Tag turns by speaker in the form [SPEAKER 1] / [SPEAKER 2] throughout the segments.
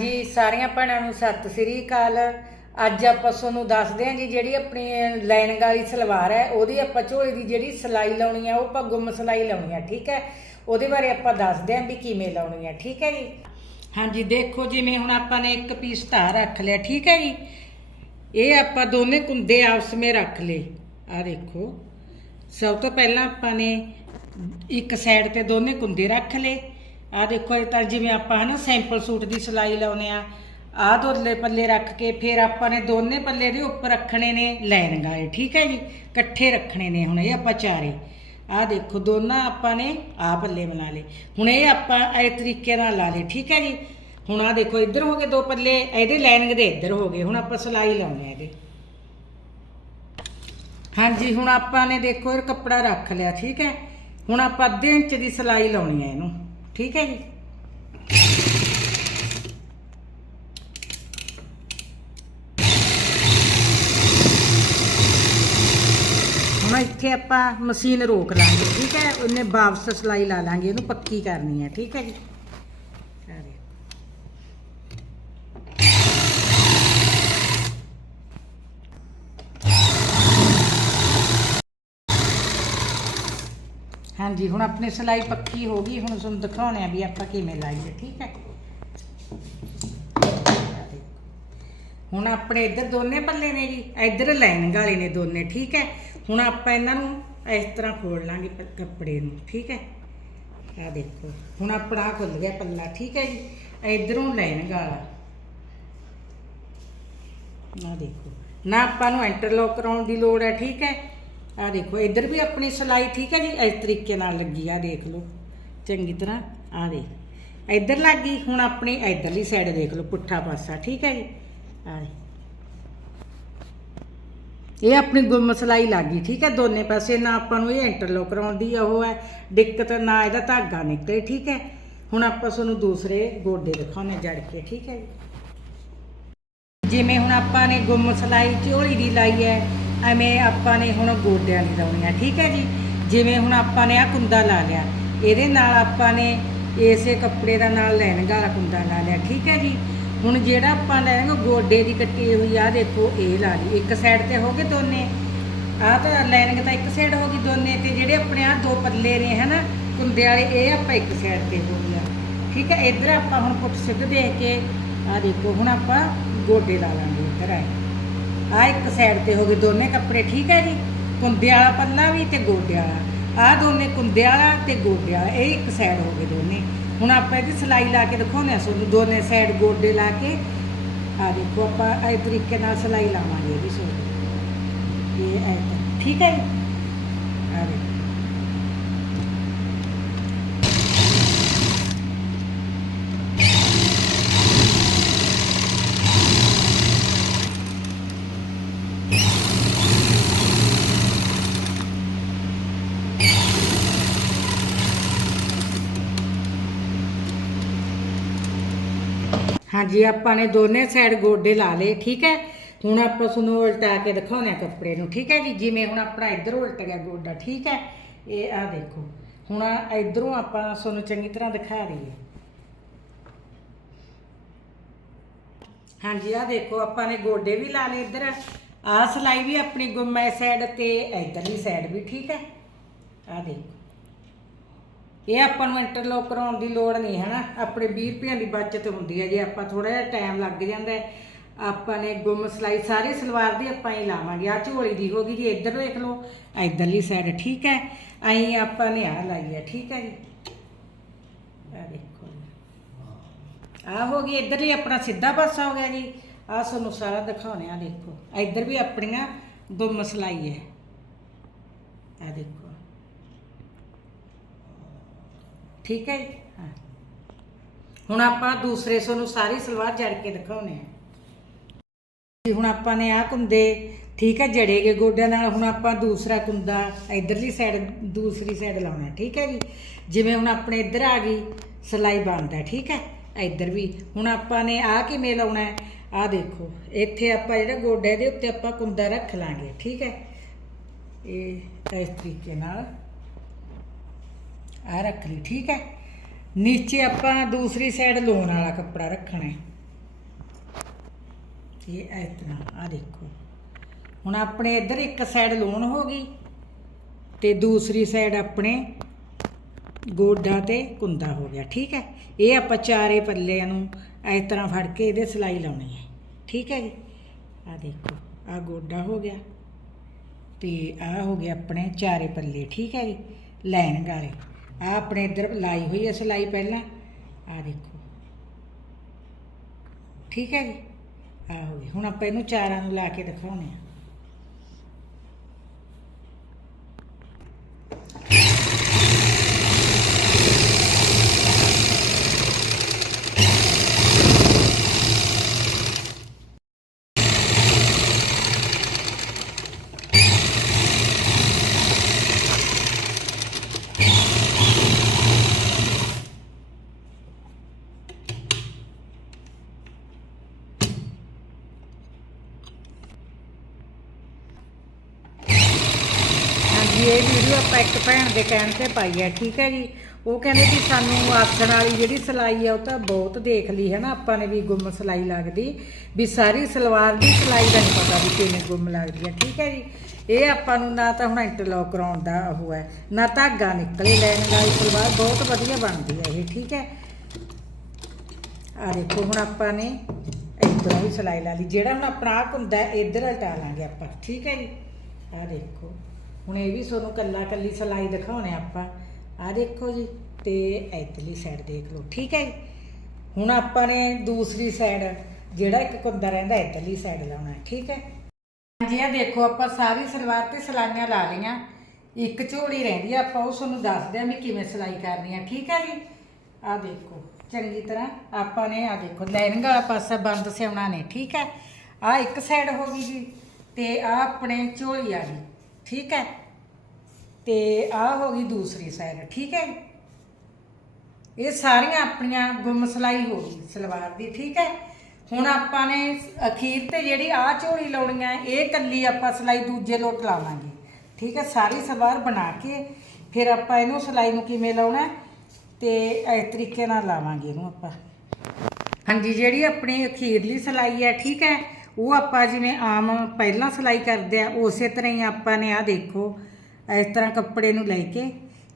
[SPEAKER 1] ਜੀ, ਸਾਰੀਆਂ ਭੈਣਾਂ ਨੂੰ ਸਤਿ ਸ੍ਰੀ ਅਕਾਲ। ਅੱਜ ਆਪਾਂ ਤੁਹਾਨੂੰ ਦੱਸਦੇ ਹਾਂ ਜੀ, ਜਿਹੜੀ ਆਪਣੀ ਲਾਈਨਿੰਗ ਵਾਲੀ ਸਲਵਾਰ ਹੈ, ਉਹਦੀ ਆਪਾਂ ਝੋਲੇ ਦੀ ਜਿਹੜੀ ਸਲਾਈ ਲਾਉਣੀ ਆ, ਉਹ ਆਪਾਂ ਗੁੰਮ ਸਲਾਈ ਲਾਉਣੀ ਹੈ ਠੀਕ ਹੈ? ਉਹਦੇ ਬਾਰੇ ਆਪਾਂ ਦੱਸਦੇ ਹਾਂ ਵੀ ਕਿਵੇਂ ਲਾਉਣੀ ਹੈ ਠੀਕ ਹੈ ਜੀ? ਹਾਂਜੀ, ਦੇਖੋ ਜਿਵੇਂ ਹੁਣ ਆਪਾਂ ਨੇ ਇੱਕ ਪੀਸ ਧਾਰ ਰੱਖ ਲਿਆ, ਠੀਕ ਹੈ ਜੀ? ਇਹ ਆਪਾਂ ਦੋਨੇ ਕੁੰਦੇ ਆਪਸ ਵਿੱਚ ਰੱਖ ਲਏ। ਆ ਦੇਖੋ, ਸਭ ਤੋਂ ਪਹਿਲਾਂ ਆਪਾਂ ਨੇ ਇੱਕ ਸਾਈਡ ਤੇ ਦੋਨੇ ਕੁੰਦੇ ਰੱਖ ਲਏ। ਆ ਦੇਖੋ ਇਹ ਤਾਂ ਜਿਵੇਂ ਆਪਾਂ ਹਨਾ ਸੈਂਪਲ ਸੂਟ ਦੀ ਸਿਲਾਈ ਲਾਉਨੇ ਆ ਆਹ ਦੋਲੇ ਪੱਲੇ ਰੱਖ ਕੇ ਫਿਰ ਆਪਾਂ ਨੇ ਦੋਨੇ ਪੱਲੇ ਦੇ ਉੱਪਰ ਰੱਖਣੇ ਨੇ ਲਾਈਨਿੰਗ ਵਾਲੇ ਠੀਕ ਹੈ ਜੀ? ਇਕੱਠੇ ਰੱਖਣੇ ਨੇ ਹੁਣ ਇਹ ਆਪਾਂ ਚਾਰੇ। ਆਹ ਦੇਖੋ ਦੋਨਾਂ ਆਪਾਂ ਨੇ ਆ ਪੱਲੇ ਬਣਾ ਲਏ। ਹੁਣ ਇਹ ਆਪਾਂ ਇਹ ਤਰੀਕੇ ਨਾਲ ਲਾ ਲਏ, ਠੀਕ ਹੈ ਜੀ? ਹੁਣ ਆ ਦੇਖੋ ਇੱਧਰ ਹੋ ਗਏ ਦੋ ਪੱਲੇ, ਇਹਦੇ ਲਾਈਨਿੰਗ ਦੇ ਇੱਧਰ ਹੋ ਗਏ, ਹੁਣ ਆਪਾਂ ਸਿਲਾਈ ਲਾਉਣੇ ਆ ਇਹਦੇ। ਹਾਂਜੀ, ਹੁਣ ਆਪਾਂ ਨੇ ਦੇਖੋ ਇਹ ਕੱਪੜਾ ਰੱਖ ਲਿਆ, ਠੀਕ ਹੈ? ਹੁਣ ਆਪਾਂ ਅੱਧੇ ਇੰਚ ਦੀ ਸਿਲਾਈ ਲਾਉਣੀ ਹੈ ਇਹਨੂੰ। ਠੀਕ ਹੈ ਜੀ। ਹੁਣ ਇੱਥੇ ਆਪਾਂ ਮਸ਼ੀਨ ਰੋਕ ਲਾਂਗੇ, ਠੀਕ ਹੈ? ਉਹਨੇ ਵਾਪਸ ਸਿਲਾਈ ਲਾ ਲਾਂਗੇ ਇਹਨੂੰ ਪੱਕੀ ਕਰਨੀ ਹੈ, ਠੀਕ ਹੈ ਜੀ ਆ ਦੇਖੋ। ਹਾਂਜੀ, ਹੁਣ ਆਪਣੀ ਸਿਲਾਈ ਪੱਕੀ ਹੋ ਗਈ, ਹੁਣ ਤੁਹਾਨੂੰ ਦਿਖਾਉਣੇ ਆ ਵੀ ਆਪਾਂ ਕਿਵੇਂ ਲਾਈਏ, ਠੀਕ ਹੈ? ਹੁਣ ਆਪਣੇ ਇੱਧਰ ਦੋਨੇ ਪੱਲੇ ਨੇ ਜੀ, ਇੱਧਰ ਲਾਈਨਿੰਗ ਵਾਲੇ ਨੇ ਦੋਨੇ, ਠੀਕ ਹੈ? ਹੁਣ ਆਪਾਂ ਇਹਨਾਂ ਨੂੰ ਇਸ ਤਰ੍ਹਾਂ ਖੋਲ ਲਾਂਗੇ ਕੱਪੜੇ ਨੂੰ, ਠੀਕ ਹੈ? ਆ ਦੇਖੋ, ਹੁਣ ਆਪਣਾ ਆਹ ਖੁੱਲ ਗਿਆ ਪੱਲਾ, ਠੀਕ ਹੈ ਜੀ? ਇਧਰੋਂ ਲਾਈਨਿੰਗ ਵਾਲਾ। ਆ ਦੇਖੋ, ਨਾ ਆਪਾਂ ਨੂੰ ਇੰਟਰਲੋਕ ਕਰਾਉਣ ਦੀ ਲੋੜ ਹੈ, ਠੀਕ ਹੈ? ਆ ਦੇਖੋ, ਇੱਧਰ ਵੀ ਆਪਣੀ ਸਿਲਾਈ ਠੀਕ ਹੈ ਜੀ? ਇਸ ਤਰੀਕੇ ਨਾਲ ਲੱਗੀ ਆ, ਦੇਖ ਲਓ। ਚੰਗੀ ਤਰ੍ਹਾਂ ਆ ਦੇਖ। ਇੱਧਰ ਲੱਗ ਗਈ, ਹੁਣ ਆਪਣੀ ਇੱਧਰਲੀ ਸਾਈਡ ਦੇਖ ਲਓ, ਪੁੱਠਾ ਪਾਸਾ, ਠੀਕ ਹੈ ਜੀ? ਆ ਇਹ ਆਪਣੀ ਗੁੰਮ ਸਿਲਾਈ ਲੱਗ ਗਈ, ਠੀਕ ਹੈ? ਦੋਨੇ ਪਾਸੇ ਨਾ ਆਪਾਂ ਨੂੰ ਇਹ ਇੰਟਰਲੋਕ ਕਰਾਉਣ ਦੀ ਉਹ ਹੈ, ਦਿੱਕਤ ਨਾ ਇਹਦਾ ਧਾਗਾ ਨਿਕਲੇ, ਠੀਕ ਹੈ? ਹੁਣ ਆਪਾਂ ਤੁਹਾਨੂੰ ਦੂਸਰੇ ਗੋਡੇ ਦਿਖਾਉਣੇ ਜੜ ਕੇ, ਠੀਕ ਹੈ ਜੀ? ਜਿਵੇਂ ਹੁਣ ਆਪਾਂ ਨੇ ਗੁੰਮ ਸਿਲਾਈ, ਝੋਲੀ ਦੀ ਲਾਈ ਹੈ ਐਵੇਂ ਆਪਾਂ ਨੇ ਹੁਣ ਗੋਡਿਆਂ ਦੀ ਲਾਉਣੀਆਂ, ਠੀਕ ਹੈ ਜੀ? ਜਿਵੇਂ ਹੁਣ ਆਪਾਂ ਨੇ ਆ ਕੁੰਦਾ ਲਾ ਲਿਆ, ਇਹਦੇ ਨਾਲ ਆਪਾਂ ਨੇ ਇਸੇ ਕੱਪੜੇ ਦਾ ਨਾਲ ਲਾਈਨਿੰਗ ਵਾਲਾ ਕੁੰਦਾ ਲਾ ਲਿਆ, ਠੀਕ ਹੈ ਜੀ? ਹੁਣ ਜਿਹੜਾ ਆਪਾਂ ਲੈਣਗੇ ਗੋਡੇ ਦੀ ਕੱਟੀ ਹੋਈ ਆ ਦੇਖੋ, ਇਹ ਲਾ ਲਈ, ਇੱਕ ਸਾਈਡ ਤੇ ਹੋ ਗਏ ਦੋਨੇ, ਆਹ ਤਾਂ ਲਾਈਨਿੰਗ ਤਾਂ ਇੱਕ ਸਾਈਡ ਹੋ ਗਈ ਦੋਨੇ, ਤੇ ਜਿਹੜੇ ਆਪਣੇ ਆ ਦੋ ਪੱਲੇ ਨੇ, ਹਨਾ ਕੁੰਦੇ ਵਾਲੇ, ਇਹ ਆਪਾਂ ਇੱਕ ਸਾਈਡ ਤੇ ਹੋ ਗਿਆ, ਠੀਕ ਹੈ? ਇੱਧਰ ਆਪਾਂ ਹੁਣ ਪੁੱਟ ਸਿੱਧ ਦੇਖ ਕੇ ਆ ਦੇਖੋ, ਹੁਣ ਆਪਾਂ ਗੋਡੇ ਲਾ ਲਾਂਗੇ ਇੱਧਰ ਆਏ ਆ ਇੱਕ ਸਾਈਡ ਤੇ ਹੋ ਗਏ ਦੋਨੇ ਕੱਪੜੇ, ਠੀਕ ਹੈ ਜੀ? ਕੁੰਦੇ ਵਾਲਾ ਪੱਲਾ ਵੀ ਤੇ ਗੋਡੇ ਵਾਲਾ। ਆ ਦੋਨੇ ਕੁੰਦੇ ਵਾਲਾ ਤੇ ਗੋਡੇ ਵਾਲਾ, ਇਹ ਇੱਕ ਸਾਈਡ ਹੋ ਗਏ ਦੋਨੇ। ਹੁਣ ਆਪਾਂ ਇਹਦੀ ਸਿਲਾਈ ਲਾ ਕੇ ਦਿਖਾਉਂਦੇ ਆ ਤੁਹਾਨੂੰ, ਦੋਨੇ ਸਾਈਡ ਗੋਡੇ ਲਾ ਕੇ। ਆ ਦੇਖੋ ਆਪਾਂ ਇਹ ਤਰੀਕੇ ਨਾਲ ਸਿਲਾਈ ਲਾਵਾਂਗੇ ਇਹਦੀ ਸੋ ਇਹ ਐ ਠੀਕ ਹੈ ਜੀ? ਆ ਦੇਖੋ। ਹਾਂਜੀ, ਆਪਾਂ ਨੇ ਦੋਨੇ ਸਾਈਡ ਗੋਡੇ ਲਾ ਲਏ, ਠੀਕ ਹੈ? ਹੁਣ ਆਪਾਂ ਤੁਹਾਨੂੰ ਉਲਟਾ ਕੇ ਦਿਖਾਉਣਾ ਕੱਪੜੇ ਨੂੰ, ਠੀਕ ਹੈ ਜੀ? ਜਿਵੇਂ ਹੁਣ ਆਪਣਾ ਇੱਧਰ ਉਲਟ ਗਿਆ ਗੋਡਾ, ਠੀਕ ਹੈ? ਇਹ ਆ ਦੇਖੋ, ਹੁਣ ਇੱਧਰੋਂ ਆਪਾਂ ਤੁਹਾਨੂੰ ਚੰਗੀ ਤਰ੍ਹਾਂ ਦਿਖਾ ਰਹੀ ਹੈ ਹਾਂਜੀ ਆ ਦੇਖੋ, ਆਪਾਂ ਨੇ ਗੋਡੇ ਵੀ ਲਾ ਲਏ ਇੱਧਰ। ਆ ਸਲਾਈ ਵੀ ਆਪਣੀ ਗੁੰਮੇ ਸਾਈਡ ਤੇ, ਇੱਧਰਲੀ ਸਾਈਡ ਵੀ, ਠੀਕ ਹੈ? ਆ ਦੇਖੋ। ਇਹ ਆਪਾਂ ਨੂੰ ਇੰਟਰਲੋਕ ਕਰਾਉਣ ਦੀ ਲੋੜ ਨਹੀਂ ਹੈ ਨਾ ਆਪਣੇ 20 ਰੁਪਈਆਂ ਦੀ ਬਚਤ ਹੁੰਦੀ ਹੈ, ਜੇ ਆਪਾਂ ਥੋੜਾ ਜਿਹਾ ਟਾਈਮ ਲੱਗ ਜਾਂਦਾ ਹੈ, ਆਪਾਂ ਨੇ ਗੁੰਮ ਸਲਾਈ ਸਾਰੀ ਸਲਵਾਰ ਦੀ ਆਪਾਂ ਹੀ ਲਾਵਾਂਗੇ। ਆ ਝੋਲੀ ਦੀ ਹੋ ਗਈ ਜੀ, ਇੱਧਰ ਵੇਖ ਲਓ ਇੱਧਰਲੀ ਸਾਈਡ ਠੀਕ ਹੈ ਐਂ ਆਪਾਂ ਨੇ ਆ ਲਾਈ ਹੈ, ਠੀਕ ਹੈ ਜੀ। ਆ ਦੇਖੋ ਆ ਹੋ ਗਈ, ਇੱਧਰਲੀ ਆਪਣਾ ਸਿੱਧਾ ਪਾਸਾ ਹੋ ਗਿਆ ਜੀ। ਆ ਤੁਹਾਨੂੰ ਸਾਰਾ ਦਿਖਾਉਣੇ ਆ ਦੇਖੋ। ਇੱਧਰ ਵੀ ਆਪਣੀਆਂ ਗੁੰਮ ਸਲਾਈ ਹੈ। ਆ ਦੇਖੋ। ਠੀਕ ਹੈ ਜੀ? ਹਾਂ ਹੁਣ ਆਪਾਂ ਦੂਸਰੇ ਤੁਹਾਨੂੰ ਸਾਰੀ ਸਲਵਾਰ ਜੜ ਕੇ ਦਿਖਾਉਨੇ ਆ ਜੀ, ਹੁਣ ਆਪਾਂ ਨੇ ਆ ਕੁੰਦੇ, ਠੀਕ ਹੈ ਜੜੇਗੇ ਗੋਡਿਆਂ ਨਾਲ। ਹੁਣ ਆਪਾਂ ਦੂਸਰਾ ਕੁੰਦਾ ਇਧਰਲੀ ਸਾਈਡ ਦੂਸਰੀ ਸਾਈਡ ਲਾਉਣਾ ਠੀਕ ਹੈ ਜੀ? ਜਿਵੇਂ ਹੁਣ ਆਪਣੇ ਇੱਧਰ ਆ ਗਈ, ਸਲਾਈ ਬੰਦ ਹੈ ਠੀਕ ਹੈ? ਇੱਧਰ ਵੀ। ਹੁਣ ਆਪਾਂ ਨੇ ਆ ਕਿਵੇਂ ਲਾਉਣਾ ਹੈ? ਆ ਦੇਖੋ, ਇੱਥੇ ਆਪਾਂ ਜਿਹੜਾ ਗੋਡੇ ਦੇ ਉੱਤੇ ਆਪਾਂ ਕੁੰਦਾ ਰੱਖ ਲਾਂਗੇ, ਠੀਕ ਹੈ? ਇਹ ਇਸ ਤਰੀਕੇ ਨਾਲ ਆ ਰੱਖ ਲਈ, ਠੀਕ ਹੈ? ਨੀਚੇ ਆਪਾਂ ਦੂਸਰੀ ਸਾਈਡ ਲੋਨ ਵਾਲਾ ਕੱਪੜਾ ਰੱਖਣਾ ਹੈ। ਤੇ ਇਸ ਤਰ੍ਹਾਂ ਆ ਦੇਖੋ। ਹੁਣ ਆਪਣੇ ਇੱਧਰ ਇੱਕ ਸਾਈਡ ਲੋਨ ਹੋ ਗਈ ਤੇ ਦੂਸਰੀ ਸਾਈਡ ਆਪਣੇ ਗੋਡਾ ਤੇ ਕੁੰਦਾ ਹੋ ਗਿਆ, ਠੀਕ ਹੈ? ਇਹ ਆਪਾਂ ਚਾਰੇ ਪੱਲਿਆਂ ਨੂੰ ਇਸ ਤਰ੍ਹਾਂ ਫੜ ਕੇ ਇਹਦੇ ਸਿਲਾਈ ਲਾਉਣੀ ਹੈ, ਠੀਕ ਹੈ ਜੀ? ਆ ਦੇਖੋ ਆ ਗੋਡਾ ਹੋ ਗਿਆ ਤੇ ਆ ਹੋ ਗਿਆ ਆਪਣੇ ਚਾਰੇ ਪੱਲੇ, ਠੀਕ ਹੈ ਜੀ? ਲਾਈਨ ਗਾਰੇ ਆ ਆਪਣੇ ਇੱਧਰ ਲਾਈ ਹੋਈ ਹੈ ਸਿਲਾਈ ਪਹਿਲਾਂ। ਆ ਦੇਖੋ। ਠੀਕ ਹੈ ਜੀ? ਆ ਹੋ ਗਈ। ਹੁਣ ਆਪਾਂ ਇਹਨੂੰ ਚਾਰਾਂ ਨੂੰ ਲਾ ਕੇ ਦਿਖਾਉਣੇ ਆ ਹਾਂਜੀ ਇਹ ਵੀਡੀਓ ਆਪਾਂ ਇੱਕ ਭੈਣ ਦੇ ਕਹਿਣ ਤੇ ਪਾਈ ਹੈ ਠੀਕ ਹੈ ਜੀ? ਉਹ ਕਹਿੰਦੇ ਕਿ ਸਾਨੂੰ ਆਸਣ ਵਾਲੀ ਜਿਹੜੀ ਸਿਲਾਈ ਆ ਉਹ ਤਾਂ ਬਹੁਤ ਦੇਖ ਲਈ ਹੈ ਨਾ ਆਪਾਂ ਨੇ ਵੀ ਗੁੰਮ ਸਿਲਾਈ ਲੱਗਦੀ। ਵੀ ਸਾਰੀ ਸਲਵਾਰ ਦੀ ਸਿਲਾਈ ਦਾ ਨਹੀਂ ਪਤਾ ਵੀ ਕਿਵੇਂ ਗੁੰਮ ਲੱਗਦੀ ਹੈ ਠੀਕ ਹੈ ਜੀ? ਇਹ ਆਪਾਂ ਨੂੰ ਨਾ ਤਾਂ ਹੁਣ ਇੰਟਰਲੌਕ ਕਰਾਉਣ ਦਾ ਉਹ ਹੈ ਨਾ ਧਾਗਾ ਨਿਕਲੇ ਲੈਣ ਵਾਲੀ ਸਲਵਾਰ ਬਹੁਤ ਵਧੀਆ ਬਣਦੀ ਹੈ ਇਹ ਠੀਕ ਹੈ? ਆ ਦੇਖੋ ਹੁਣ ਆਪਾਂ ਨੇ ਇੱਧਰੋਂ ਵੀ ਸਿਲਾਈ ਲਾ ਲਈ। ਜਿਹੜਾ ਹੁਣ ਆਪਣਾ ਆਹ ਹੁੰਦਾ ਹੈ, ਇੱਧਰ ਹਟਾ ਲਾਂਗੇ ਆਪਾਂ ਠੀਕ ਹੈ ਜੀ? ਆ ਦੇਖੋ। ਹੁਣ ਇਹ ਵੀ ਤੁਹਾਨੂੰ ਕੱਲਾ ਕੱਲੀ ਸਿਲਾਈ ਦਿਖਾਉਣੇ ਆਪਾਂ। ਆ ਦੇਖੋ ਜੀ, ਤੇ ਇੱਧਰਲੀ ਸਾਈਡ ਦੇਖ ਲਓ, ਠੀਕ ਹੈ ਜੀ? ਹੁਣ ਆਪਾਂ ਨੇ ਦੂਸਰੀ ਸਾਈਡ ਜਿਹੜਾ ਇੱਕ ਕੁੰਦਾ ਰਹਿੰਦਾ, ਇੱਧਰਲੀ ਸਾਈਡ ਲਾਉਣਾ ਠੀਕ ਹੈ? ਹਾਂਜੀ ਆ ਦੇਖੋ, ਆਪਾਂ ਸਾਰੀ ਸਲਵਾਰ ਤੇ ਸਲਾਈਆਂ ਲਾ ਲਈਆਂ। ਇੱਕ ਝੋਲੀ ਰਹਿੰਦੀ ਆ, ਆਪਾਂ ਉਹ ਨੂੰ ਦੱਸਦੇ ਆ ਵੀ ਕਿਵੇਂ ਸਿਲਾਈ ਕਰਨੀ ਆ, ਠੀਕ ਹੈ ਜੀ? ਆ ਦੇਖੋ, ਚੰਗੀ ਤਰ੍ਹਾਂ ਆਪਾਂ ਨੇ ਆ ਦੇਖੋ, ਲਾਈਨਿੰਗ ਵਾਲਾ ਪਾਸਾ ਬੰਦ ਸਿਉਣਾ ਨੇ, ਠੀਕ ਹੈ? ਆ ਇੱਕ ਸਾਈਡ ਹੋ ਗਈ ਜੀ, ਤੇ ਆ ਆਪਣੇ ਝੋਲੀ ਆ ਗਈ ਠੀਕ ਹੈ? ਤੇ ਆਹ ਹੋ ਗਈ ਦੂਸਰੀ ਸਾਈਡ, ਠੀਕ ਹੈ? ਇਹ ਸਾਰੀਆਂ ਆਪਣੀਆਂ ਗੁੰਮ ਸਿਲਾਈ ਹੋ ਗਈ ਸਲਵਾਰ ਦੀ, ਠੀਕ ਹੈ? ਹੁਣ ਆਪਾਂ ਨੇ ਅਖੀਰ ਤੇ ਜਿਹੜੀ ਆਹ ਝੋਲੀ ਲਾਉਣੀ ਹੈ, ਇਹ ਕੱਲੀ ਆਪਾਂ ਸਿਲਾਈ ਦੂਜੇ ਲੋਟ ਲਾਵਾਂਗੇ। ਠੀਕ ਹੈ? ਸਾਰੀ ਸਲਵਾਰ ਬਣਾ ਕੇ ਫਿਰ ਆਪਾਂ ਇਹਨੂੰ ਸਿਲਾਈ ਨੂੰ ਕਿਵੇਂ ਲਾਉਣਾ ਹੈ? ਤੇ ਇਸ ਤਰੀਕੇ ਨਾਲ ਲਾਵਾਂਗੇ ਇਹਨੂੰ ਆਪਾਂ। ਹਾਂਜੀ, ਜਿਹੜੀ ਆਪਣੀ ਅਖੀਰਲੀ ਸਿਲਾਈ ਹੈ, ਠੀਕ ਹੈ? ਉਹ ਆਪਾਂ ਜਿਵੇਂ ਆਮ ਪਹਿਲਾਂ ਸਿਲਾਈ ਕਰਦੇ ਆ, ਉਸੇ ਤਰ੍ਹਾਂ ਹੀ ਆਪਾਂ ਨੇ ਆ ਦੇਖੋ, ਇਸ ਤਰ੍ਹਾਂ ਕੱਪੜੇ ਨੂੰ ਲੈ ਕੇ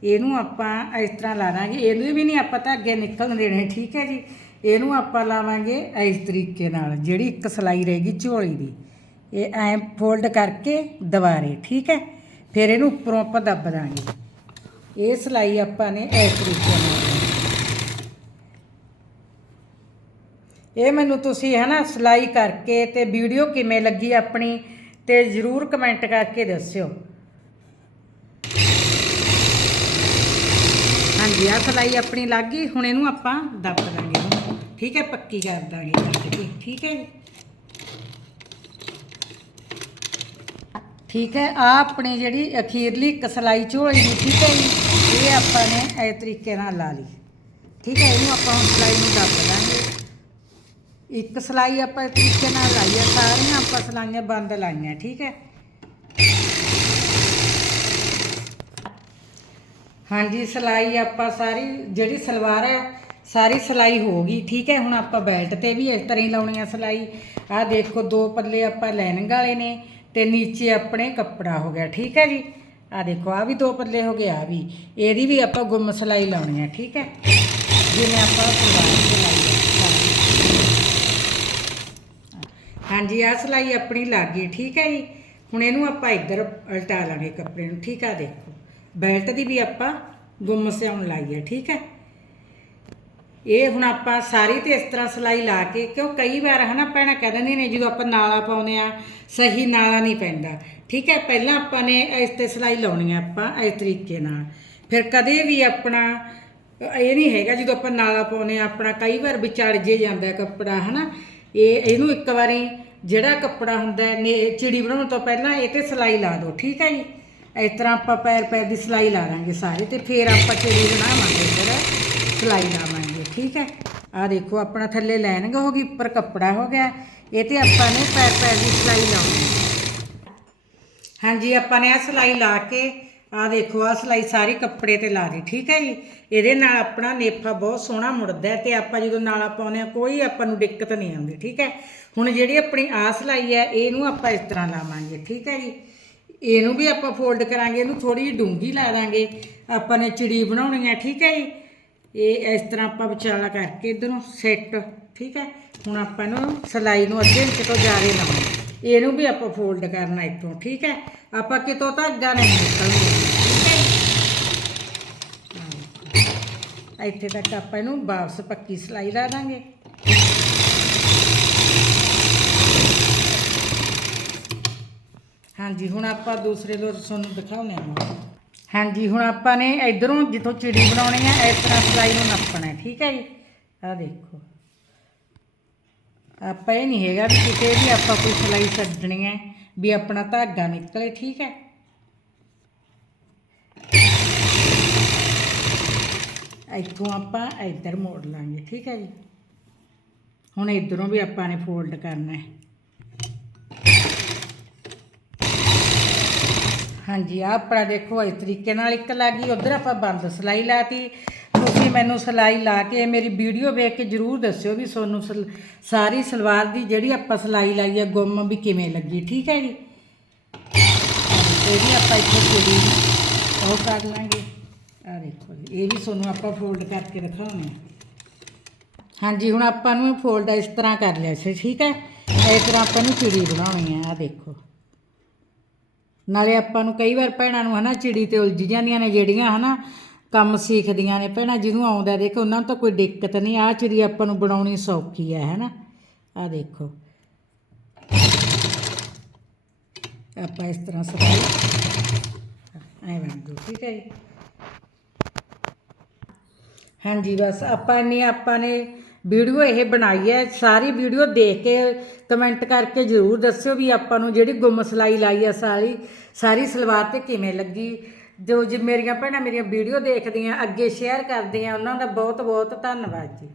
[SPEAKER 1] ਇਹਨੂੰ ਆਪਾਂ ਇਸ ਤਰ੍ਹਾਂ ਲਾ ਦਾਂਗੇ ਇਹਨੂੰ ਵੀ ਨਹੀਂ ਆਪਾਂ ਤਾਂ ਅੱਗੇ ਨਿਕਲਣ ਦੇਣੇ, ਠੀਕ ਹੈ ਜੀ? ਇਹਨੂੰ ਆਪਾਂ ਲਾਵਾਂਗੇ ਇਸ ਤਰੀਕੇ ਨਾਲ, ਜਿਹੜੀ ਇੱਕ ਸਿਲਾਈ ਰਹੇਗੀ ਝੋਲੀ ਦੀ। ਇਹ ਐ ਫੋਲਡ ਕਰਕੇ ਦੁਬਾਰੇ, ਠੀਕ ਹੈ? ਫਿਰ ਇਹਨੂੰ ਉੱਪਰੋਂ ਆਪਾਂ ਦੱਬ ਦਾਂਗੇ। ਇਹ ਸਿਲਾਈ ਆਪਾਂ ਨੇ ਇਸ ਤਰੀਕੇ ਨਾਲ ਲਾਉਣੀ। ਇਹ ਮੈਨੂੰ ਤੁਸੀਂ ਹੈ ਨਾ ਸਿਲਾਈ ਕਰਕੇ ਤੇ ਵੀਡੀਓ ਕਿਵੇਂ ਲੱਗੀ ਆਪਣੀ ਤੇ ਜਰੂਰ ਕਮੈਂਟ ਕਰਕੇ ਦੱਸਿਓ। ਹਾਂਜੀ ਆ ਸਿਲਾਈ ਆਪਣੀ ਲੱਗ ਗਈ, ਹੁਣ ਇਹਨੂੰ ਆਪਾਂ ਦੱਬ ਦਾਂਗੇ ਠੀਕ ਹੈ, ਪੱਕੀ ਕਰ ਦਾਂਗੇ ਕੱਟ ਕੇ ਠੀਕ ਹੈ ਠੀਕ ਹੈ ਆ ਆਪਣੀ ਜਿਹੜੀ ਅਖੀਰਲੀ ਇੱਕ ਸਿਲਾਈ ਝੋਲੀ ਦੀ ਠੀਕ ਹੈ ਇਹ ਆਪਾਂ ਨੇ ਇਸ ਤਰੀਕੇ ਨਾਲ ਲਾ ਲਈ। ਠੀਕ ਹੈ, ਇਹਨੂੰ ਆਪਾਂ ਹੁਣ ਸਿਲਾਈ ਨੂੰ ਦੱਬ ਇੱਕ ਸਿਲਾਈ ਆਪਾਂ ਇਸ ਤਰੀਕੇ ਨਾਲ ਲਾਈ ਹੈ ਸਾਰੀਆਂ ਆਪਾਂ ਸਿਲਾਈਆਂ ਬੰਦ ਲਾਈਆਂ, ਠੀਕ ਹੈ? ਹਾਂਜੀ, ਸਿਲਾਈ ਆਪਾਂ ਸਾਰੀ, ਜਿਹੜੀ ਸਲਵਾਰ ਹੈ, ਸਾਰੀ ਸਿਲਾਈ ਹੋ ਗਈ, ਠੀਕ ਹੈ? ਹੁਣ ਆਪਾਂ ਬੈਲਟ ਤੇ ਵੀ ਇਸ ਤਰ੍ਹਾਂ ਹੀ ਲਾਉਣੀ ਆ ਸਿਲਾਈ। ਆਹ ਦੇਖੋ, ਦੋ ਪੱਲੇ ਆਪਾਂ ਲਾਈਨਿੰਗ ਵਾਲੇ ਨੇ ਤੇ ਨੀਚੇ ਆਪਣੇ ਕੱਪੜਾ ਹੋ ਗਿਆ, ਠੀਕ ਹੈ ਜੀ? ਆਹ ਦੇਖੋ ਆ ਵੀ ਦੋ ਪੱਲੇ ਹੋ ਗਏ ਆ ਵੀ। ਇਹਦੀ ਵੀ ਆਪਾਂ ਗੁੰਮ ਸਿਲਾਈ ਲਾਉਣੀ ਆ, ਠੀਕ ਹੈ? ਜਿਵੇਂ ਆਪਾਂ ਸਲਵਾਰ ਤੇ ਲਾਈ ਹੈ ਸਾਰੀ। ਹਾਂਜੀ ਆ ਸਿਲਾਈ ਆਪਣੀ ਲੱਗ ਗਈ ਠੀਕ ਹੈ ਜੀ? ਹੁਣ ਇਹਨੂੰ ਆਪਾਂ ਇੱਧਰ ਉਲਟਾ ਲਾਂਗੇ ਕੱਪੜੇ ਨੂੰ, ਠੀਕ ਆ ਦੇਖੋ। ਬੈਲਟ ਦੀ ਵੀ ਆਪਾਂ ਗੁੰਮ ਸਿਉਣ ਲਾਈ ਹੈ, ਠੀਕ ਹੈ? ਇਹ ਹੁਣ ਆਪਾਂ ਸਾਰੀ ਤੇ ਇਸ ਤਰ੍ਹਾਂ ਸਿਲਾਈ ਲਾ ਕੇ, ਕਿਉਂ ਕਈ ਵਾਰ ਹਨਾ ਭੈਣਾਂ ਕਹਿ ਦਿੰਦੀਆਂ ਨੇ, ਜਦੋਂ ਆਪਾਂ ਨਾਲਾ ਪਾਉਂਦੇ ਆ ਸਹੀ ਨਾਲਾ ਨਹੀਂ ਪੈਂਦਾ। ਠੀਕ ਹੈ, ਪਹਿਲਾਂ ਆਪਾਂ ਨੇ ਇਸ ਤੇ ਸਿਲਾਈ ਲਾਉਣੀ ਆ ਆਪਾਂ, ਇਸ ਤਰੀਕੇ ਨਾਲ। ਫਿਰ ਕਦੇ ਵੀ ਆਪਣਾ, ਇਹ ਨਹੀਂ ਹੈਗਾ ਜਦੋਂ ਆਪਾਂ ਨਾਲਾ ਪਾਉਂਦੇ ਆ ਆਪਣਾ ਕਈ ਵਾਰ ਵਿਚੜ ਜੇ ਜਾਂਦਾ ਕੱਪੜਾ, ਹਨਾ? ਇਹ, ਇਹਨੂੰ ਇੱਕ ਵਾਰੀ ਜਿਹੜਾ ਕੱਪੜਾ ਹੁੰਦਾ ਨੇ ਚਿੜੀ ਬਣਾਉਣ ਤੋਂ ਪਹਿਲਾਂ ਇਹ ਤੇ ਸਿਲਾਈ ਲਾ ਦਿਓ, ਠੀਕ ਹੈ ਜੀ? ਇਸ ਤਰ੍ਹਾਂ ਆਪਾਂ ਪੈਰ ਪੈਰ ਦੀ ਸਿਲਾਈ ਲਾ ਦਾਂਗੇ ਸਾਰੇ ਤੇ ਫਿਰ ਆਪਾਂ ਚਿੜੀ ਬਣਾਵਾਂਗੇ ਫਿਰ ਸਿਲਾਈ ਲਾਵਾਂਗੇ, ਠੀਕ ਹੈ? ਆ ਦੇਖੋ, ਆਪਣਾ ਥੱਲੇ ਲਾਈਨਿੰਗ ਹੋ ਗਈ, ਉੱਪਰ ਕੱਪੜਾ ਹੋ ਗਿਆ, ਇਹ ਤੇ ਆਪਾਂ ਨੇ ਪੈਰ ਪੈਰ ਦੀ ਸਿਲਾਈ ਲਾਉਣੀ ਹਾਂਜੀ, ਆਪਾਂ ਨੇ ਆ ਸਿਲਾਈ ਲਾ ਕੇ ਆ ਦੇਖੋ ਆ ਸਲਾਈ ਸਾਰੀ ਕੱਪੜੇ ਤੇ ਲਾ ਦੀ, ਠੀਕ ਹੈ ਜੀ? ਇਹਦੇ ਨਾਲ ਆਪਣਾ ਨੇਫਾ ਬਹੁਤ ਸੋਹਣਾ ਮੁੜਦਾ ਹੈ ਤੇ ਆਪਾਂ ਜਦੋਂ ਨਾਲਾ ਪਾਉਂਦੇ ਆ ਕੋਈ ਆਪਾਂ ਨੂੰ ਦਿੱਕਤ ਨਹੀਂ ਆਉਂਦੀ, ਠੀਕ ਹੈ? ਹੁਣ ਜਿਹੜੀ ਆਪਣੀ ਆ ਸਲਾਈ ਹੈ, ਇਹਨੂੰ ਆਪਾਂ ਇਸ ਤਰ੍ਹਾਂ ਲਾਵਾਂਗੇ, ਠੀਕ ਹੈ ਜੀ? ਇਹਨੂੰ ਵੀ ਆਪਾਂ ਫੋਲਡ ਕਰਾਂਗੇ, ਇਹਨੂੰ ਥੋੜੀ ਜਿਹੀ ਡੂੰਗੀ ਲਾ ਦਾਂਗੇ। ਆਪਾਂ ਨੇ ਚਿੜੀ ਬਣਾਉਣੀ ਹੈ, ਠੀਕ ਹੈ ਜੀ? ਇਹ ਇਸ ਤਰ੍ਹਾਂ ਆਪਾਂ ਵਿਚਾਲਾ ਕਰਕੇ ਇਧਰੋਂ ਸੈੱਟ, ਠੀਕ ਹੈ? ਹੁਣ ਆਪਾਂ ਨੂੰ ਸਲਾਈ ਨੂੰ ਅੱਧੇ ਇੰਚ ਤੋਂ ਜ਼ਿਆਦਾ ਲਾਉਣਾ ਇਹਨੂੰ ਵੀ ਆਪਾਂ ਫੋਲਡ ਕਰਨਾ ਇੱਥੋਂ, ਠੀਕ ਹੈ? ਆਪਾਂ ਕਿਤੋਂ ਧਾਗਾ ਨਹੀਂ ਨਿਕਲਣਾ ਠੀਕ ਹੈ ਜੀ? ਹਾਂ। ਇੱਥੇ ਤੱਕ ਆਪਾਂ ਇਹਨੂੰ ਵਾਪਸ ਪੱਕੀ ਸਲਾਈ ਲਾ ਦਾਂਗੇ। ਹਾਂਜੀ, ਹੁਣ ਆਪਾਂ ਦੂਸਰੇ ਲੋ ਤੁਹਾਨੂੰ ਦਿਖਾਉਣੇ ਆ ਹਾਂਜੀ, ਹੁਣ ਆਪਾਂ ਨੇ ਇਧਰੋਂ ਜਿੱਥੋਂ ਚਿੜੀ ਬਣਾਉਣੀ ਹੈ, ਇਸ ਤਰ੍ਹਾਂ ਸਲਾਈ ਨੂੰ ਨੱਪਣਾ ਠੀਕ ਹੈ ਜੀ? ਆ ਦੇਖੋ। ਆਪਾਂ ਇਹ ਨਹੀਂ ਹੈਗਾ ਵੀ ਕਿਤੇ ਵੀ ਆਪਾਂ ਕੋਈ ਸਲਾਈ ਛੱਡਣੀ ਹੈ, ਵੀ ਆਪਣਾ ਧਾਗਾ ਨਿਕਲੇ, ਠੀਕ ਹੈ? ਇੱਥੋਂ ਆਪਾਂ ਇੱਧਰ ਮੋੜ ਲਾਂਗੇ, ਠੀਕ ਹੈ ਜੀ? ਹੁਣ ਇਧਰੋਂ ਵੀ ਆਪਾਂ ਨੇ ਫੋਲਡ ਕਰਨਾ ਹੈ। ਹਾਂਜੀ, ਆਹ ਆਪਣਾ ਦੇਖੋ, ਇਸ ਤਰੀਕੇ ਨਾਲ ਇੱਕ ਲੱਗੀ ਉਧਰ ਆਪਾਂ ਬੰਦ ਸਲਾਈ ਲਾਤੀ। ਤੁਸੀਂ ਮੈਨੂੰ ਸਲਾਈ ਲਾ ਕੇ ਮੇਰੀ ਵੀਡੀਓ ਵੇਖ ਕੇ ਜਰੂਰ ਦੱਸਿਓ ਵੀ ਤੁਹਾਨੂੰ ਸਲ- ਸਾਰੀ ਸਲਵਾਰ ਦੀ ਜਿਹੜੀ ਆਪਾਂ ਸਲਾਈ ਲਾਈ ਹੈ ਗੁੰਮ ਵੀ ਕਿਵੇਂ ਲੱਗੀ, ਠੀਕ ਹੈ ਜੀ? ਇਹ ਵੀ ਆਪਾਂ ਇੱਥੇ ਕੁੜੀ ਉਹ ਕਰ ਲਾਂਗੇ। ਆ ਦੇਖੋ ਜੀ, ਇਹ ਵੀ ਤੁਹਾਨੂੰ ਆਪਾਂ ਫੋਲਡ ਕਰਕੇ ਦਿਖਾਉਣੇ ਹਾਂਜੀ, ਹੁਣ ਆਪਾਂ ਨੂੰ ਫੋਲਡ ਇਸ ਤਰ੍ਹਾਂ ਕਰ ਲਿਆ ਸੀ, ਠੀਕ ਹੈ? ਇਸ ਤਰ੍ਹਾਂ ਆਪਾਂ ਨੂੰ ਚਿੜੀ ਬਣਾਉਣੀ ਹੈ ਆ ਦੇਖੋ। ਨਾਲੇ ਆਪਾਂ ਨੂੰ ਕਈ ਵਾਰ ਭੈਣਾਂ ਨੂੰ ਹਨਾ, ਚਿੜੀ ਤੇ ਉਲਝ ਜਾਂਦੀਆਂ ਨੇ ਜਿਹੜੀਆਂ ਹਨਾ, ਕੰਮ ਸਿੱਖਦੀਆਂ ਨੇ। ਭੈਣਾਂ, ਜਿਹਨੂੰ ਆਉਂਦਾ ਦੇਖੋ, ਉਹਨਾਂ ਨੂੰ ਤਾਂ ਕੋਈ ਦਿੱਕਤ ਨਹੀਂ ਆ ਚਿੜੀ ਆਪਾਂ ਨੂੰ ਬਣਾਉਣੀ ਸੌਖੀ ਹੈ, ਹਨਾ? ਆ ਦੇਖੋ। ਆਪਾਂ ਇਸ ਤਰ੍ਹਾਂ ਸਫ਼ਾਈ ਐ ਬਣ ਠੀਕ ਹੈ ਜੀ? ਹਾਂਜੀ, ਬਸ ਆਪਾਂ ਨੇ ਆਪਾਂ ਨੇ ਵੀਡੀਓ ਇਹ ਬਣਾਈ ਹੈ, ਸਾਰੀ ਵੀਡੀਓ ਦੇਖ ਕੇ ਕਮੈਂਟ ਕਰਕੇ ਜ਼ਰੂਰ ਦੱਸਿਓ ਵੀ ਆਪਾਂ ਨੂੰ ਜਿਹੜੀ ਗੁੰਮ ਸਲਾਈ ਲਾਈ ਆ ਸਾਰੀ ਸਾਰੀ ਸਲਵਾਰ ਤੇ ਕਿਵੇਂ ਲੱਗੀ। ਜੋ ਜੀ ਮੇਰੀਆਂ ਭੈਣਾਂ ਮੇਰੀਆਂ ਵੀਡੀਓ ਦੇਖਦੀਆਂ, ਅੱਗੇ ਸ਼ੇਅਰ ਕਰਦੀਆਂ, ਉਹਨਾਂ ਦਾ ਬਹੁਤ ਬਹੁਤ ਧੰਨਵਾਦ ਜੀ।